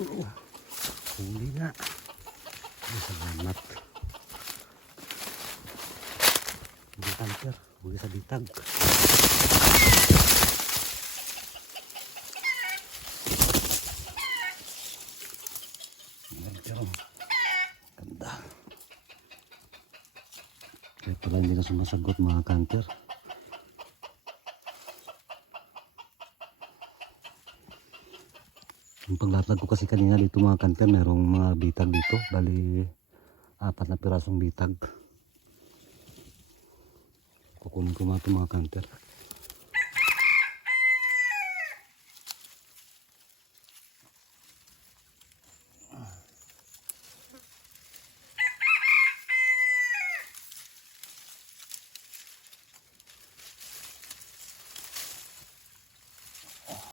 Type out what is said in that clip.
Oo. Huli nga. Ay, salamat. Huli kanter. Huli sa bitag. Pero ganda. Kaya pala hindi na sumasagot mga kanter. Yung paglatag ko kasi kanina dito mga kanter, merong mga bitag dito. Bali 4 na pirasong bitag. Kukunin ko mga kanter.